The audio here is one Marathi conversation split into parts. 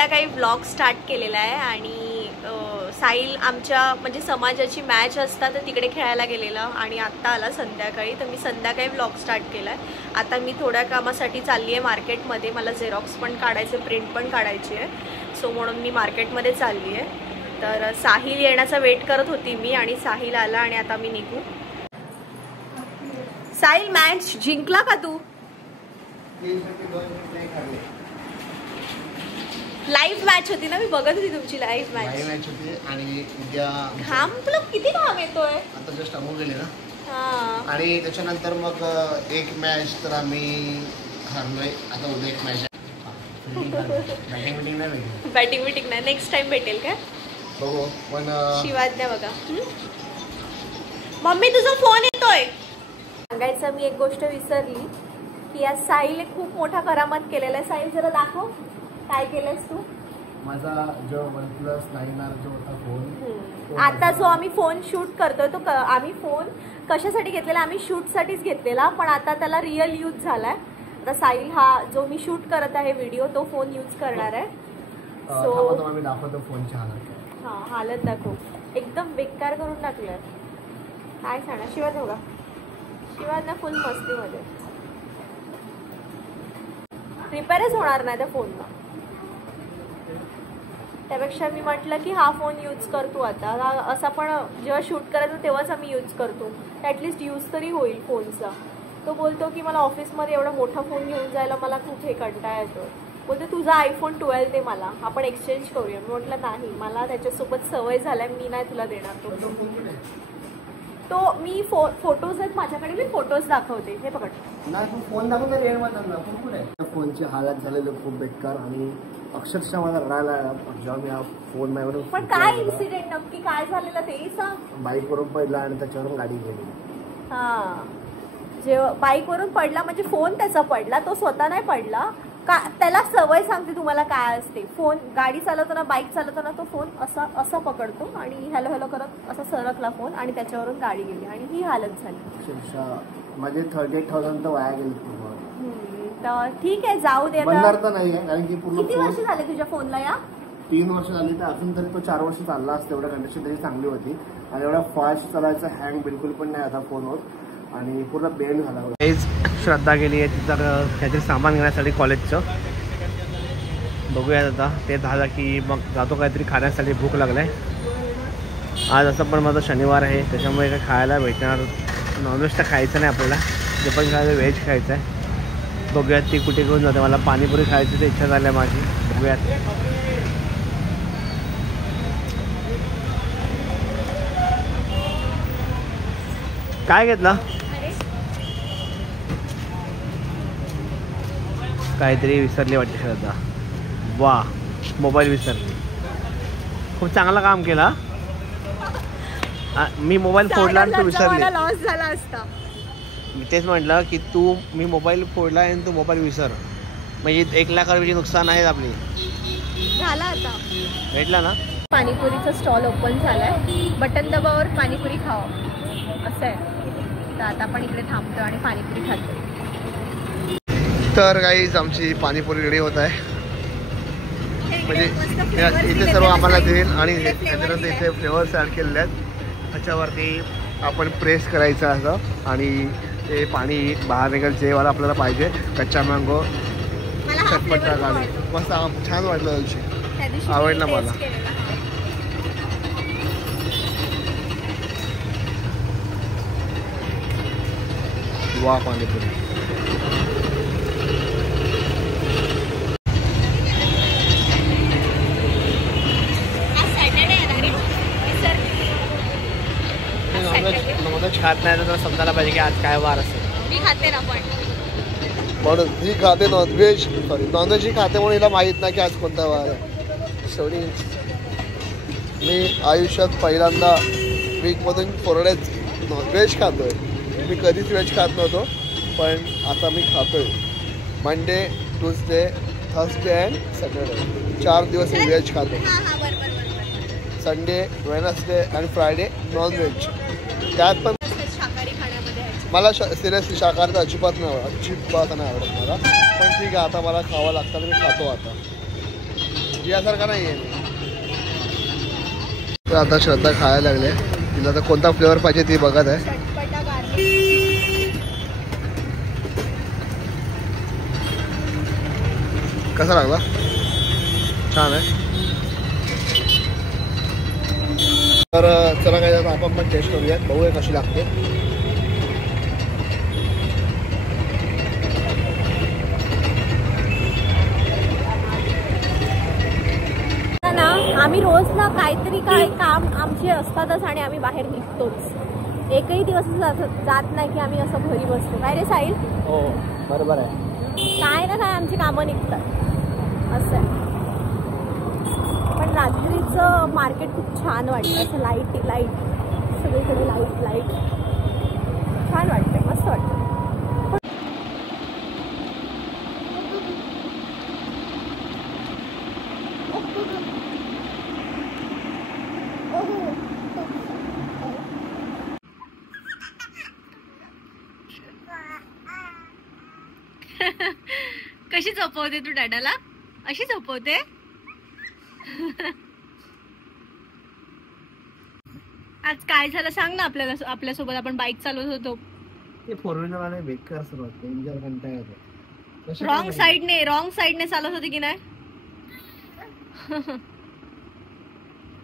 संध्याकाळी व्लॉग स्टार्ट केलेला आहे आणि साहिल आमच्या म्हणजे समाजाची मॅच असतात तर तिकडे खेळायला गेलेला आणि आत्ता आला संध्याकाळी, तर मी संध्याकाळी व्लॉग स्टार्ट केला आहे। आता मी थोड्या कामासाठी चालली आहे मार्केटमध्ये, मला झेरॉक्स पण काढायचे, प्रिंट पण काढायची आहे, सो म्हणून मी मार्केटमध्ये चालली आहे। तर साहिल येण्याचा वेट करत होती मी आणि साहिल आला आणि आता मी निघू। साहिल मॅच जिंकला का तू? लाईव्ह मॅच होती ना, मी बघत होती तुमची लाईव्ह मॅच होती आणि उद्या घाम तुला किती घाम येतोय? आता जस्ट अमोल गेले ना आणि त्याच्यानंतर मग एक मॅच तर आम्ही हरलोय, आता उद्या एक मॅच बॅटिंग बिटिंग नाही, नेक्स्ट टाइम भेटेल का बघू। पण शिवाज्ञा बघा। मम्मी तुझा फोन येतोय। सांगायचं मी एक गोष्ट विसरली की आज साहिलने खूप मोठा करामत केलेला आहे। साहिल जरा दाखव काय केलंस तू? माझा जो OnePlus 9R जो होता फोन, आता जो आम्ही फोन शूट करतोय तो आम्ही फोन कशासाठी घेतलेला? आम्ही शूटसाठीच घेतलेला, पण आता त्याला रिअल यूज झालाय। आता साहिल हा जो मी शूट करत आहे व्हिडिओ तो फोन यूज करणार आहे। सो आम्ही दाखवतो फोनची हालत। हा हालत दाखव, एकदम बेकार करून टाकलं। काय सांगा शिवाय बघा, शिवाय ना फुल मस्तीमध्ये, रिपेअरच होणार नाही त्या फोनला। त्यापेक्षा मी म्हटलं की हा फोन यूज करतो आता, असा पण जेव्हा शूट करायचं तेव्हाच आम्ही यूज करतो, ॲटलिस्ट यूज तरी होईल फोनचा। तो बोलतो की मला ऑफिसमध्ये एवढा मोठा फोन घेऊन जायला मला खूप हे कंटाळा येतो, बोलतो तुझा iPhone 12 दे मला, आपण एक्सचेंज करूया। मी म्हटलं नाही, मला त्याच्यासोबत सवय झालाय, मी नाही तुला देणार तो मी फोटोज आहेत माझ्याकडे, मी फोटोज दाखवते, हे पकड ना, तू फोन दाखवून रेड मधला फोनची हालत झालेली खूप बेकार आणि अक्षरशः मला रडायला जेव्हा मी हा फोन माझ्यावरून। पण काय इन्सिडेंट नक्की काय झालेलं ते सांग। बाईकवरून पडला आणि त्याच्यावरून गाडी गेली। हा, जेव्हा बाईकवरून पडला म्हणजे फोन त्याचा पडला, तो स्वतः नाही पडला का, त्याला सवय सांगते तुम्हाला काय असते। फोन गाडी चालवताना, बाईक चालवताना तो फोन असा असा पकडतो आणि हॅलो हॅलो करत असा सरकला फोन आणि त्याच्यावरून गाडी गेली आणि ही हालत झाली। माझे 38,000 तर वाया गेले। तर ठीक आहे, जाऊ दे, बनणार तर नाही आहे कारण की पूर्ण। किती वर्ष झाले तुझ्या फोनला? या 3 वर्ष झाली, तर अजून तरी तो 4 वर्ष चालला असतं, एवढं कंडिशन तरी चांगली होती आणि एवढा फास्ट चालायचा, हँग बिलकुल पण नाही आता फोनवर आणि पूर्ण बेंड झाला। हेच श्रद्धा गेली आहे तिथं काहीतरी सामान घेण्यासाठी कॉलेजचं, बघूयात आता ते झालं की मग जातो काहीतरी खाण्यासाठी, भूक लागलाय। आज असं पण माझा शनिवार आहे त्याच्यामुळे काय खायला भेटणार, नॉनव्हेज तर खायचं नाही आपल्याला, जे पण खायचं व्हेज खायचं आहे। बघूयात ती कुठे घेऊन जाते, मला पाणीपुरी खायची तर इच्छा झाली आहे माझी, बघूयात। काय घेतलं? काहीतरी विसरली वाटते श्रद्धा, वा मोबाईल विसरली, खूप चांगलं काम केलं। मी मोबाईल फोडला आणि तू विसरली, लॉस झाला असता। मी तेच म्हटलं की मी मोबाईल फोडला आणि तू मोबाईल विसर, म्हणजे 1 लाख रुपयाची नुकसान आहे आपली। झाला आता भेटला ना। पाणीपुरीचा स्टॉल ओपन झालाय, बटन दबावर पाणीपुरी खावा असं आहे, तर आता आपण इकडे थांबतो आणि पाणीपुरी खातो। तर गाईज आमची पाणीपुरी रेडी होत आहे, म्हणजे इथे सर्व आम्हाला देईल आणि त्याच्यानंतर इथे फ्लेवर्स ॲड केलेले आहेत, त्याच्यावरती आपण प्रेस करायचं असं आणि ते पाणी बाहेर निघेल जे वाला आपल्याला पाहिजे। कच्चा मँगो, चटपटा गाडी, मस्त छान वाटलं दिवशी, आवडलं मला। वा पाणीपुरी नॉनव्हेज खात नाही तर समजायला पाहिजे की आज काय वार असेल। मी खाते ना, पण म्हणून ही खाते नॉनव्हेज, सॉरी नॉनव्हेज ही खाते म्हणून हिला माहीत नाही की आज कोणता वार आहे। शेवटी मी आयुष्यात पहिल्यांदा वीकमधून 4 डेज नॉनव्हेज खातोय, मी कधीच व्हेज खात नव्हतो पण आता मी खातोय। Monday, Tuesday, Thursday and Saturday 4 दिवस मी व्हेज खातो, Sunday, Wednesday and Friday non veg. त्यात पण मला सिरियसली शाकाहारी अजिबात नाही आवडत मला, पण ठीक आहे आता मला खावं लागतं आणि मी खातो आता। यासारखा नाहीये. तर आता श्रद्धा खायला लागले. तिला तर कोणता फ्लेवर पाहिजे ती बघत आहे. कसा लागला? छान आहे. तर चला काय आता आपण पण टेस्ट करूया, बघूया कशी लागते. ना आम्ही रोज ना काहीतरी काय काम आमचे असतातच आणि आम्ही बाहेर निघतोच. एकही दिवस जात नाही की आम्ही असं घरी बसतो. काय रे साहिल? हो बरोबर आहे. काय ना काय आमची कामं निघतात असं आहे. पण रात्रीचं मार्केट खूप छान वाटतं. असं लाईट सगळीकडे लाईट छान वाटतं, मस्त वाटतं. कशी झोपवते तू डॅडाला? अशी झोपवते? आज काय झालं सांग ना आपल्याला. आपल्यासोबत आपण बाईक चालवत होतो. ते फोर व्हीलर वाले बेकार सुरुवात, इंजन कंटाळा येतो. रॉंग साइडने चालवत होती की नाही?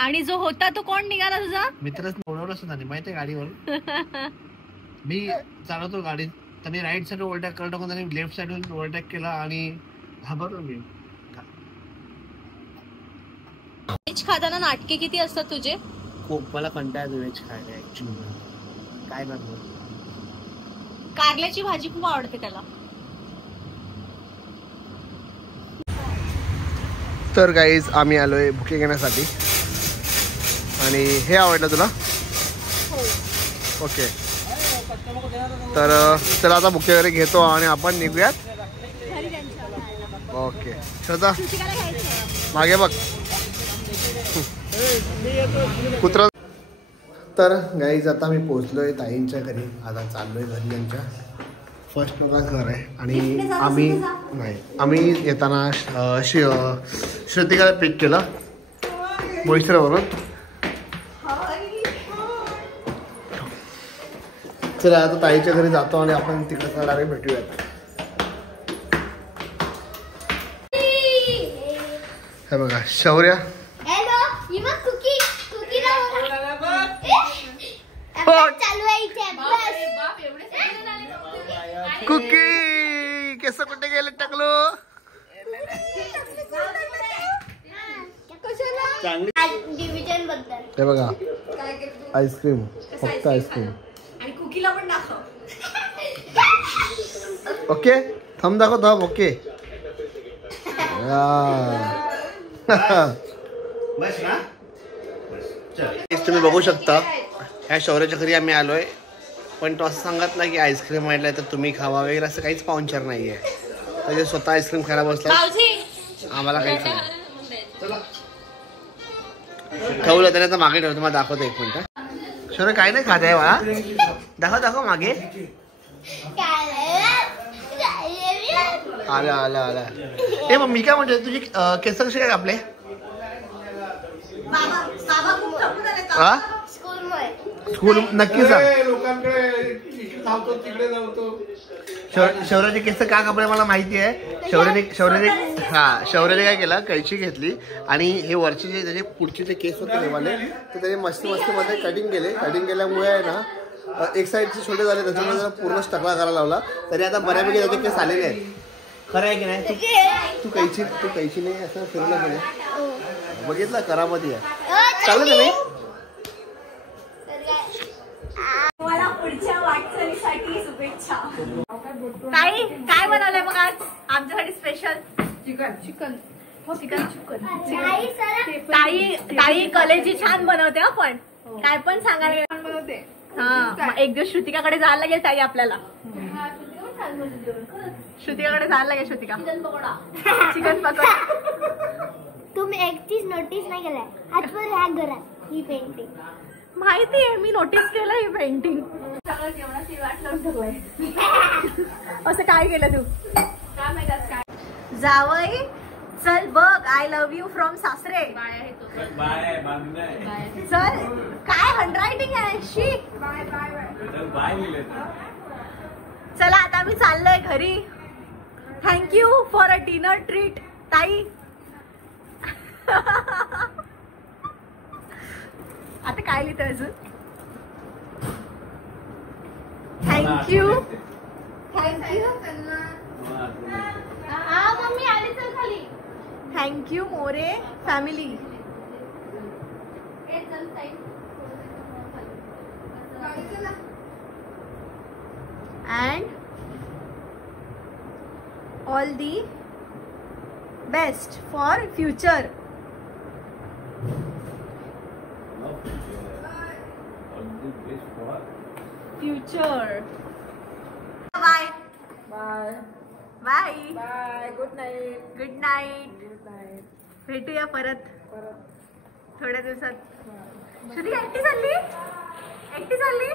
आणि जो होता तो कोण निघाला तुझा? मित्रच बोलवलं सुद्धा नाही माहितीये गाडीवर. मी चालवतो गाडी, त्यांनी राईट साईड ओव्हरटेक करत टाकून त्यांनी लेफ्ट साईडून ओव्हरटेक केला आणि घाबरलो मी. व्हेज खाताना नाटके किती असतात तुझे? खूप. मला कंटाळा येतो व्हेज खायला ऍक्च्युली. काय करतो. कारल्याची भाजी खूप आवडते त्याला. तर गाईज आम्ही आलोय बुके घेण्यासाठी. आणि हे आवडलं तुला? ओके. तर चला आता बुके वगैरे घेतो आणि आपण निघूयात. ओके श्रद्धा मागे बघ कुत्रा. तर गाईज आता मी पोहोचलोय ताईंच्या घरी. आता चाललोय घरी. त्यांच्या फर्स्ट क्लास घर आहे. आणि आम्ही येताना श्रुतिकाला पिक केलं बोईसरावरून. चला आता ताईच्या घरी जातो आणि आपण तिकडे डायरेक्ट भेटूयात. हे बघा शौर्य. कुकी केस कुठे गेले टाकलो. हे बघा आईस्क्रीम, फक्त आईस्क्रीम. आणि कुकीला पण दाखव. ओके थंब दाखव थंब. ओके तुम्ही बघू शकता ह्या शौर्याच्या घरी आम्ही आलोय. पण तो असं सांगितलं की आईस्क्रीम आणलाय तर तुम्ही खावा वगैरे असं काहीच पाहुणचार नाहीये. त्याचे स्वतः आईस्क्रीम खायला बसला. आम्हाला काहीच नाही ठेवलं त्याने तर मागे ठेवतो. मला दाखवतो एक मिनिट. शौर्य काय नाही खात आहे मला. दाखव मागे. आला आला आला. हे मग मी काय म्हणतो तुझी केस कसे काय आपले? स्कूल नक्की शौर्याचे केस का कापले मला माहिती आहे. शौर्याने काय केलं, कैची घेतली आणि हे वरचे जे त्याचे पुढचे जे केस होते वाले तर त्याने मस्त मध्ये कटिंग केले. कटिंग केल्यामुळे आहे ना एक साईडचे छोटे झाले, त्याच्यामुळे त्याला पूर्ण टकला करायला लावला. तरी आता बऱ्यापैकी त्याचे केस आलेले आहेत. खरं आहे की नाही? तू कैचीने असं फिरलं की नाही? बघितलं करामध्ये आहे. चालू तुम्ही मला पुढच्या वाटचालीसाठी शुभेच्छा. ताई काय बनवलंय मग आज आमच्यासाठी स्पेशल? चिकन. ताई कलेजी छान बनवते. पण काय पण सांगायला बनवते. हा एक दिवस श्रुतिकाकडे जायला लागेल ताई आपल्याला. श्रुतिकाकडे जायला लागेल. श्रुतिका चिकन पकोडा. तुम्ही एक चीज नोटीस नाही केलाय आजवर ह्या घरात ही पेंटिंग माहिती आहे. मी नोटीस केलं ही पेंटिंग. सगळं जेवणाची वाट लावून ठेवलंय. असं काय केलं तू? काय माहिती काय जावई चल बघ, आय लव्ह यू फ्रॉम सासरे. चल काय हँडरायटिंग आहे शी. चला आता आम्ही चाललोय घरी. Thank you for a dinner treat ताई. आता काय लिहितं अजून. थँक्यू मम्मी आली चल खाली. Thank you More family. and all the best for future. Future. Bye. Bye. Bye. Bye. Good night. Good night. Good night. भेटूया परत परत. थोड्या दिवसात. श्रुती एकटी चालली. एकटी चालली.